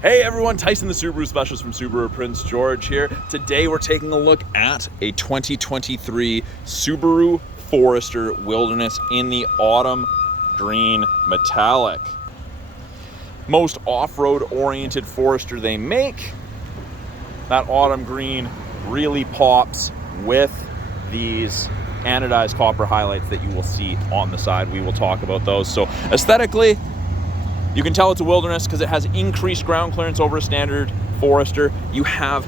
Hey everyone, Tyson the Subaru specialist from Subaru Prince George here. Today we're taking a look at a 2023 Subaru Forester Wilderness in the autumn green metallic. Most off-road oriented Forester they make. That autumn green really pops with these anodized copper highlights that you will see on the side. We will talk about those. So aesthetically, you can tell it's a Wilderness because it has increased ground clearance over a standard Forester. You have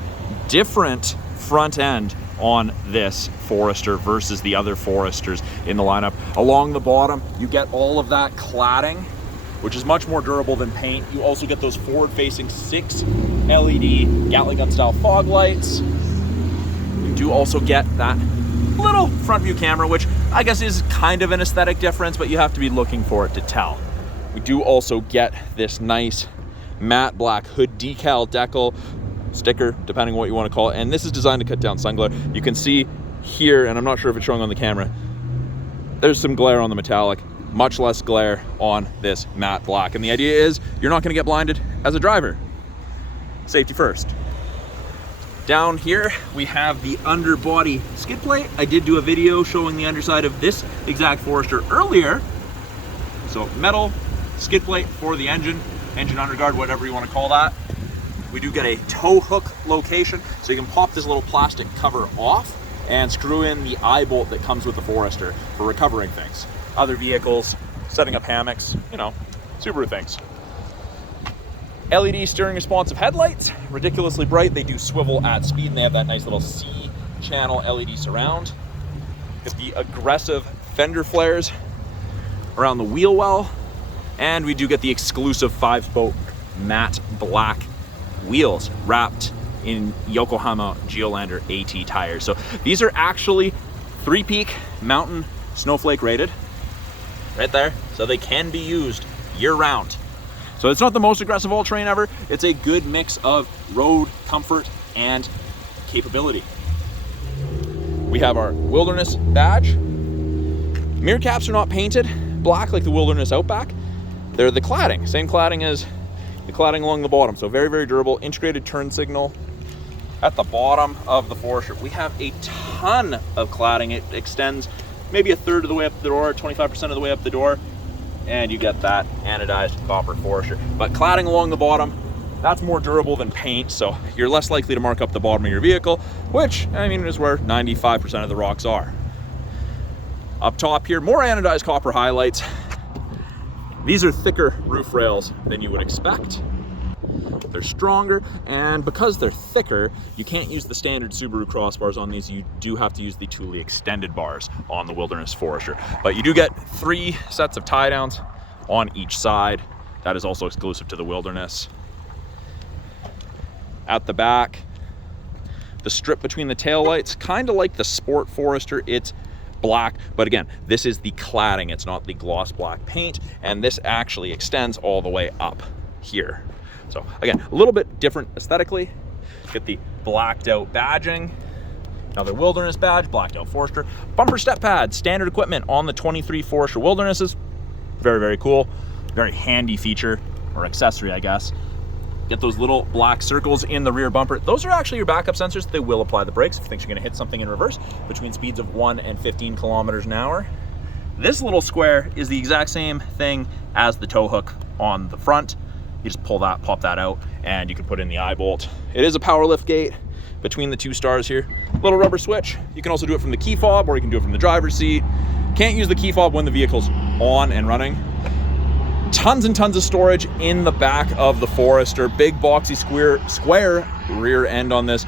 different front end on this Forester versus the other Foresters in the lineup. Along the bottom, you get all of that cladding, which is much more durable than paint. You also get those forward-facing 6 LED Gatling gun style fog lights. You do also get that little front view camera, which I guess is kind of an aesthetic difference, but you have to be looking for it to tell. We do also get this nice matte black hood decal decal sticker, depending on what you want to call it. And this is designed to cut down sun glare. You can see here, and I'm not sure if it's showing on the camera, there's some glare on the metallic, much less glare on this matte black. And the idea is you're not going to get blinded as a driver. Safety first. Down here, we have the underbody skid plate. I did do a video showing the underside of this exact Forester earlier. So metal skid plate for the engine underguard, whatever you want to call that. We do get a tow hook location, so you can pop this little plastic cover off and screw in the eye bolt that comes with the Forester for recovering things. Other vehicles, setting up hammocks, you know, Subaru things. LED steering responsive headlights, ridiculously bright. They do swivel at speed, and they have that nice little C-channel LED surround. Get the aggressive fender flares around the wheel well, and we do get the exclusive 5-spoke matte black wheels wrapped in Yokohama Geolander AT tires. So these are actually 3-peak mountain snowflake rated right there, so they can be used year round. So it's not the most aggressive all-terrain ever. It's a good mix of road comfort and capability. We have our Wilderness badge. Mirror caps are not painted black like the Wilderness Outback. They're the cladding, same cladding as the cladding along the bottom. So very, very durable. Integrated turn signal at the bottom of the Forester. We have a ton of cladding. It extends maybe a third of the way up the door, 25% of the way up the door, and you get that anodized copper Forester. But cladding along the bottom, that's more durable than paint, so you're less likely to mark up the bottom of your vehicle, which, I mean, is where 95% of the rocks are. Up top here, more anodized copper highlights. These are thicker roof rails than you would expect. They're stronger, and because they're thicker, you can't use the standard Subaru crossbars on these. You do have to use the Thule extended bars on the Wilderness Forester. But you do get 3 sets of tie downs on each side. That is also exclusive to the Wilderness. At the back, the strip between the taillights, kind of like the Sport Forester, it's black, but again, this is the cladding, it's not the gloss black paint, and this actually extends all the way up here. So again, a little bit different aesthetically. Get the blacked out badging, another Wilderness badge, blacked out Forester. Bumper step pad, standard equipment on the 23 Forester Wildernesses. Very, very cool, very handy feature, or accessory, I guess. Get those little black circles in the rear bumper. Those are actually your backup sensors. They will apply the brakes if you think you're gonna hit something in reverse between speeds of 1 and 15 kilometers an hour. This little square is the exact same thing as the tow hook on the front. You just pull that, pop that out, and you can put in the eye bolt. It is a power lift gate between the 2 stars here. Little rubber switch. You can also do it from the key fob, or you can do it from the driver's seat. Can't use the key fob when the vehicle's on and running. Tons and tons of storage in the back of the Forester. Big boxy square rear end on this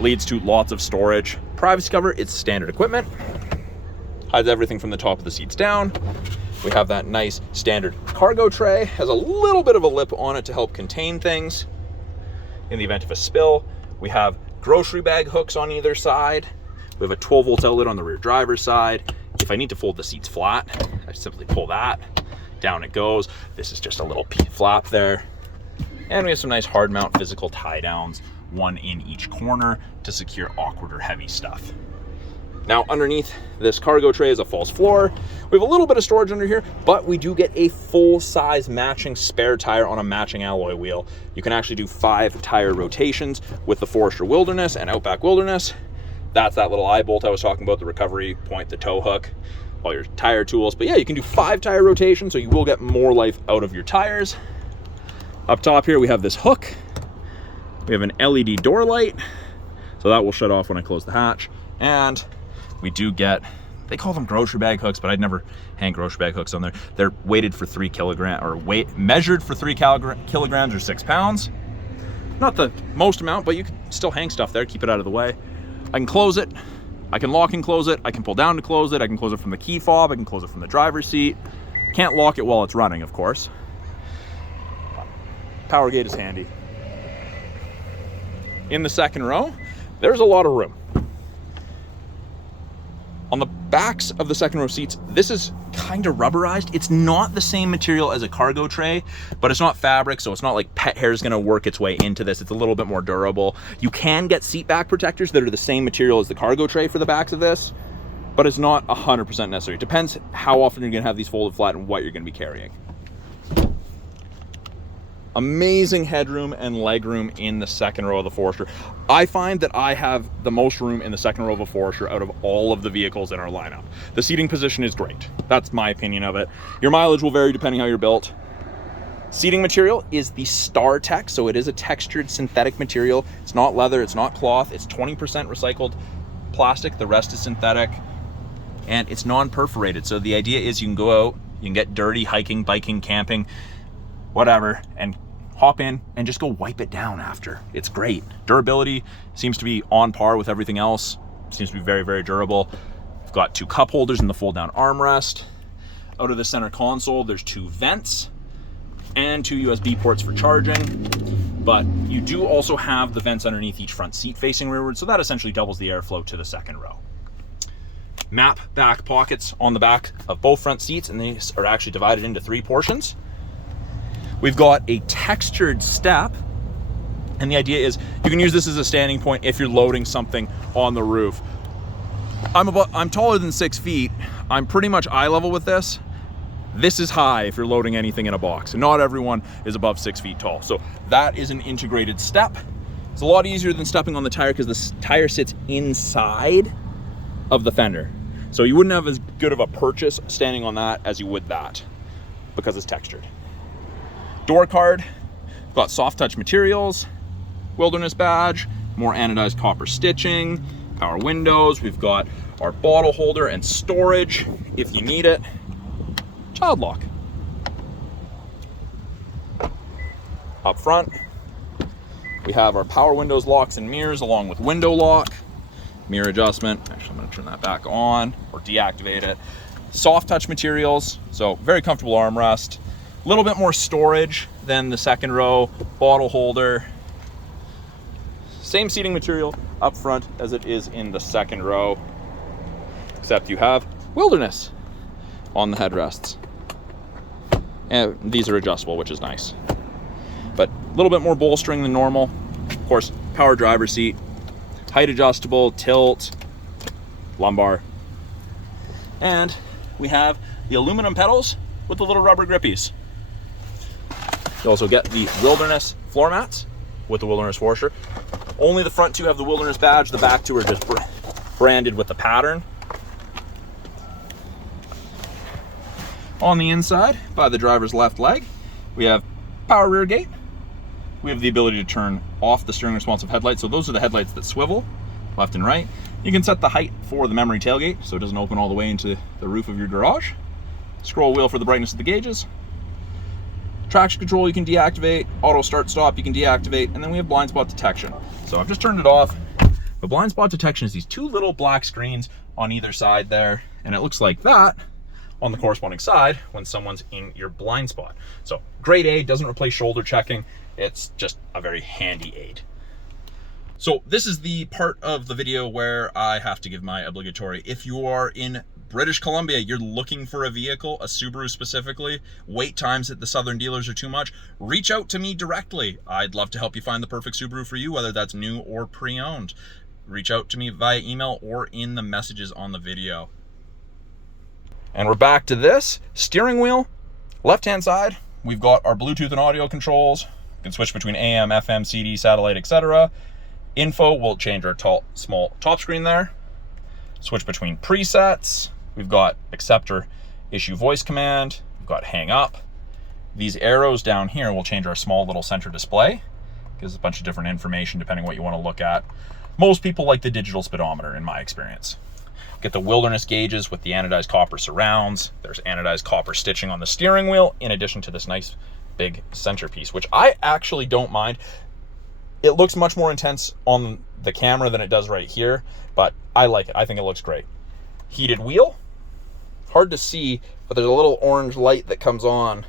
leads to lots of storage. Privacy cover, it's standard equipment. Hides everything from the top of the seats down. We have that nice standard cargo tray. Has a little bit of a lip on it to help contain things in the event of a spill. We have grocery bag hooks on either side. We have a 12-volt outlet on the rear driver's side. If I need to fold the seats flat, I simply pull that. Down it goes. This is just a little flap there. And we have some nice hard mount physical tie downs, 1 in each corner to secure awkward or heavy stuff. Now underneath this cargo tray is a false floor. We have a little bit of storage under here, but we do get a full-size matching spare tire on a matching alloy wheel. You can actually do 5 tire rotations with the Forester Wilderness and Outback Wilderness. That's that little eye bolt I was talking about, the recovery point, the tow hook, all your tire tools. But yeah, you can do 5 tire rotations, so you will get more life out of your tires. Up top here, we have this hook. We have an LED door light, so that will shut off when I close the hatch. And we do get, they call them grocery bag hooks, but I'd never hang grocery bag hooks on there. They're weighted for 3 kilograms, or measured for 3 kilograms or 6 pounds. Not the most amount, but you can still hang stuff there, keep it out of the way. I can close it, I can lock and close it, I can pull down to close it, I can close it from the key fob, I can close it from the driver's seat. Can't lock it while it's running, of course. Power gate is handy. In the second row, there's a lot of room. On the backs of the second row seats, this is kind of rubberized. It's not the same material as a cargo tray, but it's not fabric, so it's not like pet hair is gonna work its way into this. It's a little bit more durable. You can get seat back protectors that are the same material as the cargo tray for the backs of this, but it's not 100% necessary. It depends how often you're gonna have these folded flat and what you're gonna be carrying. Amazing headroom and legroom in the second row of the Forester. I find that I have the most room in the second row of a Forester out of all of the vehicles in our lineup. The seating position is great. That's my opinion of it. Your mileage will vary depending how you're built. Seating material is the StarTech, so it is a textured synthetic material. It's not leather, it's not cloth, it's 20% recycled plastic, the rest is synthetic, and it's non-perforated. So the idea is you can go out, you can get dirty hiking, biking, camping, whatever, and hop in and just go wipe it down after. It's great. Durability seems to be on par with everything else. Seems to be very, very durable. We've got 2 cup holders in the fold down armrest. Out of the center console, there's 2 vents and 2 USB ports for charging. But you do also have the vents underneath each front seat facing rearward, so that essentially doubles the airflow to the second row. Map back pockets on the back of both front seats, and these are actually divided into 3 portions. We've got a textured step, and the idea is you can use this as a standing point if you're loading something on the roof. I'm taller than 6 feet. I'm pretty much eye level with this. This is high if you're loading anything in a box, and not everyone is above 6 feet tall. So that is an integrated step. It's a lot easier than stepping on the tire because the tire sits inside of the fender. So you wouldn't have as good of a purchase standing on that as you would that because it's textured. Door card, we've got soft touch materials, Wilderness badge, more anodized copper stitching, power windows. We've got our bottle holder and storage if you need it. Child lock. Up front, we have our power windows, locks and mirrors along with window lock, mirror adjustment. Actually, I'm gonna turn that back on or deactivate it. Soft touch materials, so very comfortable armrest. A little bit more storage than the second row, bottle holder. Same seating material up front as it is in the second row, except you have Wilderness on the headrests. And these are adjustable, which is nice. But a little bit more bolstering than normal. Of course, power driver seat, height adjustable, tilt, lumbar. And we have the aluminum pedals with the little rubber grippies. You also get the Wilderness floor mats with the Wilderness Forester. Only the front 2 have the Wilderness badge. The back 2 are just branded with the pattern. On the inside, by the driver's left leg, we have power rear gate. We have the ability to turn off the steering responsive headlights. So those are the headlights that swivel left and right. You can set the height for the memory tailgate so it doesn't open all the way into the roof of your garage. Scroll wheel for the brightness of the gauges. Traction control you can deactivate, auto start stop you can deactivate, and then we have blind spot detection. So I've just turned it off. The blind spot detection is these 2 little black screens on either side there, and it looks like that on the corresponding side when someone's in your blind spot. So great aid, doesn't replace shoulder checking. It's just a very handy aid. So this is the part of the video where I have to give my obligatory. If you are in British Columbia, you're looking for a vehicle, a Subaru specifically, wait times at the southern dealers are too much, reach out to me directly. I'd love to help you find the perfect Subaru for you, whether that's new or pre-owned. reach out to me via email or in the messages on the video. And we're back to this steering wheel. Left-hand side, we've got our Bluetooth and audio controls. You can switch between AM, FM, CD, satellite, etc. Info, we'll change our small top screen there. Switch between presets. We've got accept or issue voice command. We've got hang up. These arrows down here will change our small little center display. Gives a bunch of different information depending what you want to look at. Most people like the digital speedometer in my experience. Get the wilderness gauges with the anodized copper surrounds. There's anodized copper stitching on the steering wheel in addition to this nice big centerpiece, which I actually don't mind. It looks much more intense on the camera than it does right here, but I like it. I think it looks great. Heated wheel. Hard to see, but there's a little orange light that comes on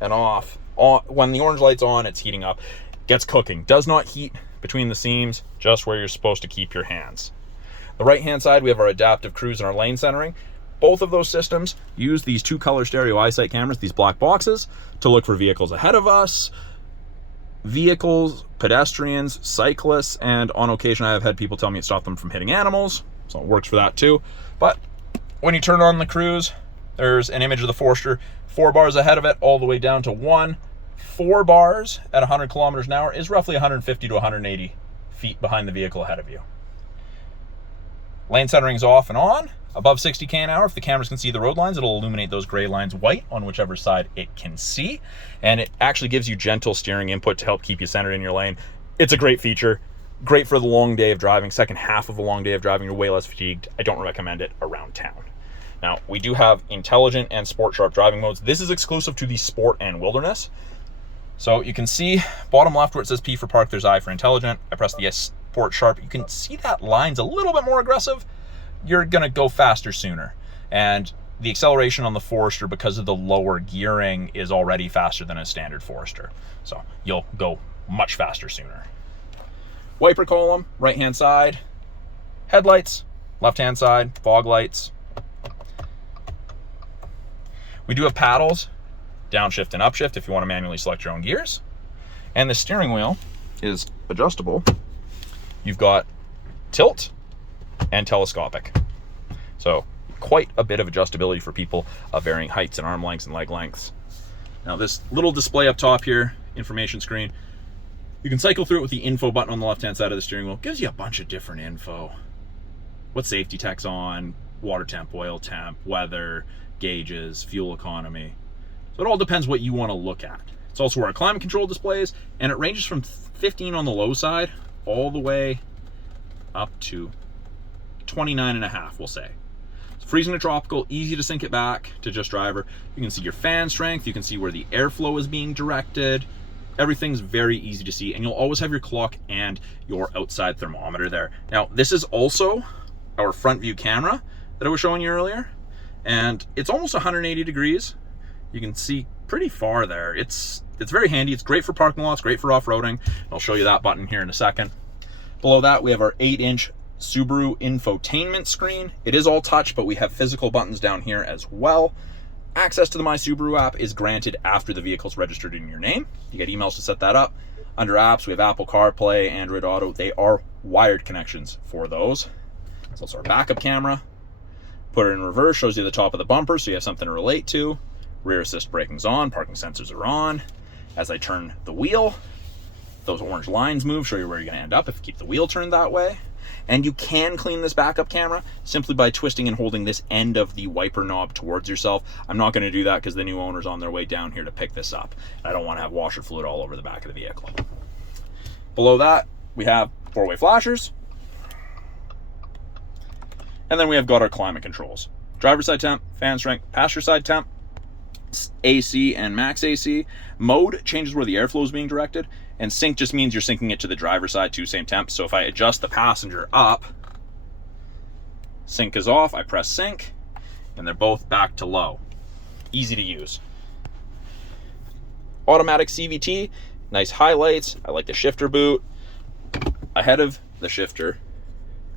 and off. When the orange light's on, it's heating up. Gets cooking. Does not heat between the seams, just where you're supposed to keep your hands. The right-hand side, we have our adaptive cruise and our lane centering. Both of those systems use these 2-color stereo eyesight cameras, these black boxes, to look for vehicles ahead of us, vehicles, pedestrians, cyclists, and on occasion I have had people tell me it stopped them from hitting animals, so it works for that too. But when you turn on the cruise, there's an image of the Forester, 4 bars ahead of it, all the way down to 1. 4 bars at 100 kilometers an hour is roughly 150 to 180 feet behind the vehicle ahead of you. Lane centering is off and on. Above 60k an hour, if the cameras can see the road lines, it'll illuminate those gray lines white on whichever side it can see. And it actually gives you gentle steering input to help keep you centered in your lane. It's a great feature. Great for the long day of driving. Second half of a long day of driving, you're way less fatigued. I don't recommend it around town. Now, we do have intelligent and sport sharp driving modes. This is exclusive to the sport and wilderness. So you can see bottom left where it says P for park, there's I for intelligent. I press the S sport sharp. You can see that line's a little bit more aggressive. You're gonna go faster sooner. And the acceleration on the Forester, because of the lower gearing, is already faster than a standard Forester. So you'll go much faster sooner. Wiper column, right-hand side. Headlights, left-hand side, fog lights. We do have paddles, downshift and upshift if you want to manually select your own gears. And the steering wheel is adjustable. You've got tilt and telescopic. So quite a bit of adjustability for people of varying heights and arm lengths and leg lengths. Now this little display up top here, information screen, you can cycle through it with the info button on the left-hand side of the steering wheel. It gives you a bunch of different info. What safety tech's on, water temp, oil temp, weather, gauges, fuel economy. So it all depends what you want to look at. It's also where our climate control display is, and it ranges from 15 on the low side all the way up to 29.5, we'll say. It's freezing to tropical, easy to sync it back to just driver. You can see your fan strength, you can see where the airflow is being directed. Everything's very easy to see, and you'll always have your clock and your outside thermometer there. Now, this is also our front view camera that I was showing you earlier, and it's almost 180 degrees. You can see pretty far there. It's very handy. It's great for parking lots, great for off-roading. I'll show you that button here in a second. Below that, we have our 8-inch Subaru infotainment screen. It is all touch, but we have physical buttons down here as well. Access to the My Subaru app is granted after the vehicle's registered in your name. You get emails to set that up. Under apps, we have Apple CarPlay, Android Auto. They are wired connections for those. It's also our backup camera. Put it in reverse, shows you the top of the bumper, so you have something to relate to. Rear assist braking's on, parking sensors are on. As I turn the wheel, those orange lines move, show you where you're gonna end up if you keep the wheel turned that way. And you can clean this backup camera simply by twisting and holding this end of the wiper knob towards yourself. I'm not gonna do that because the new owner's on their way down here to pick this up. I don't wanna have washer fluid all over the back of the vehicle. Below that, we have 4-way flashers. And then we have got our climate controls. Driver's side temp, fan strength, passenger side temp, AC and max AC. Mode changes where the airflow is being directed, and sync just means you're syncing it to the driver's side to same temp. So if I adjust the passenger up, sync is off, I press sync, and they're both back to low. Easy to use. Automatic CVT, nice highlights. I like the shifter boot. Ahead of the shifter,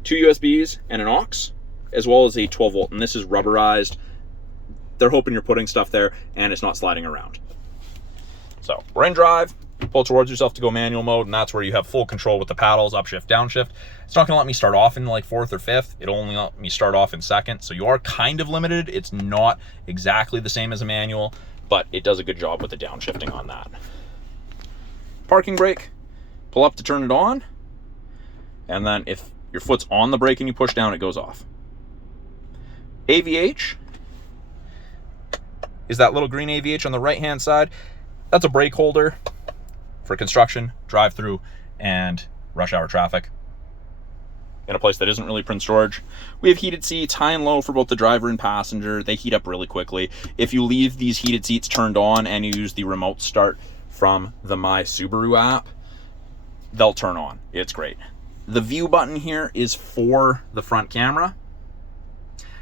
2 USBs and an aux, as well as a 12 volt, and this is rubberized. They're hoping you're putting stuff there and it's not sliding around. So we're in drive. pull towards yourself to go manual mode, and that's where you have full control with the paddles, upshift, downshift. It's not gonna let me start off in like 4th or 5th. It'll only let me start off in 2nd. So you are kind of limited. It's not exactly the same as a manual, but it does a good job with the downshifting on that. Parking brake, pull up to turn it on. And then if your foot's on the brake and you push down, it goes off. AVH is that little green AVH on the right-hand side. That's a brake holder for construction, drive-through, and rush hour traffic in a place that isn't really Prince George. We have heated seats, high and low for both the driver and passenger. They heat up really quickly. If you leave these heated seats turned on and you use the remote start from the My Subaru app, they'll turn on. It's great. The view button here is for the front camera.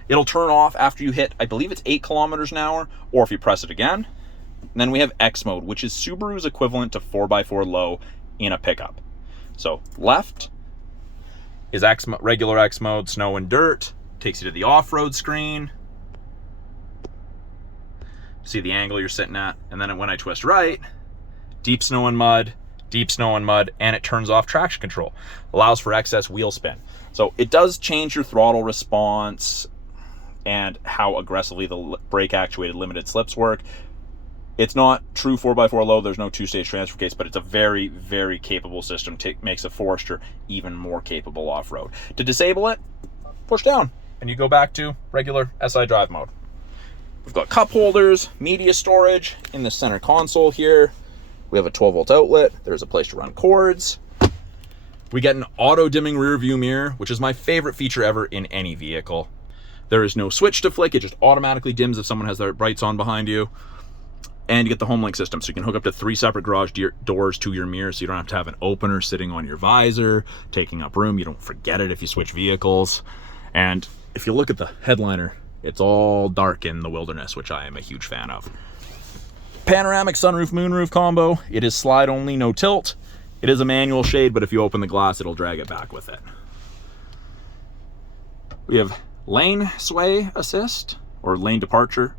It'll turn off after you hit, I believe it's 8 kilometers an hour, or if you press it again. And then we have X mode, which is Subaru's equivalent to 4x4 low in a pickup. So left is regular X mode, snow and dirt, takes you to the off-road screen. See the angle you're sitting at. And then when I twist right, deep snow and mud, and it turns off traction control. Allows for excess wheel spin. So it does change your throttle response and how aggressively the brake actuated limited slips work. It's not true 4x4 low, there's no 2-stage transfer case, but it's a very, very capable system. Makes a Forester even more capable off-road. To disable it, push down, and you go back to regular SI drive mode. We've got cup holders, media storage in the center console here. We have a 12-volt outlet. There's a place to run cords. We get an auto-dimming rear view mirror, which is my favorite feature ever in any vehicle. There is no switch to flick. It just automatically dims if someone has their brights on behind you. And you get the HomeLink system, so you can hook up to 3 separate garage doors to your mirror, so you don't have to have an opener sitting on your visor, taking up room. You don't forget it if you switch vehicles. And if you look at the headliner, it's all dark in the wilderness, which I am a huge fan of. Panoramic sunroof moonroof combo. It is slide only, no tilt. It is a manual shade, but if you open the glass, it'll drag it back with it. We have lane sway assist, or lane departure.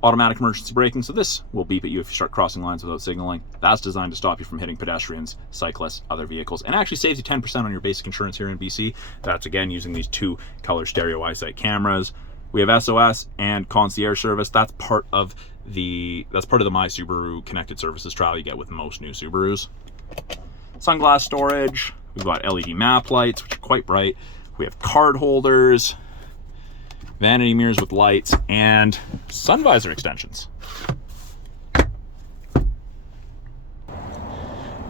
Automatic emergency braking, so this will beep at you if you start crossing lines without signaling. That's designed to stop you from hitting pedestrians, cyclists, other vehicles, and actually saves you 10% on your basic insurance here in BC. That's again using these 2 color stereo eyesight cameras. We have SOS and concierge service. That's part of the My Subaru connected services trial you get with most new Subarus. Sunglass storage. We've got LED map lights, which are quite bright. We have card holders, vanity mirrors with lights, and sun visor extensions.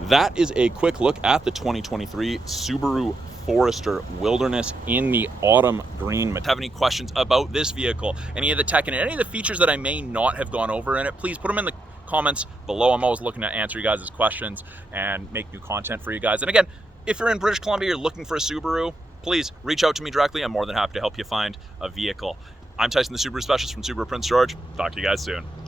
That is a quick look at the 2023 Subaru Forester Wilderness in the autumn green. If you have any questions about this vehicle, any of the tech in it, any of the features that I may not have gone over in it, please put them in the comments below. I'm always looking to answer you guys' questions and make new content for you guys. And again, if you're in British Columbia, you're looking for a Subaru, please reach out to me directly. I'm more than happy to help you find a vehicle. I'm Tyson, the Subaru Specialist from Subaru Prince George. Talk to you guys soon.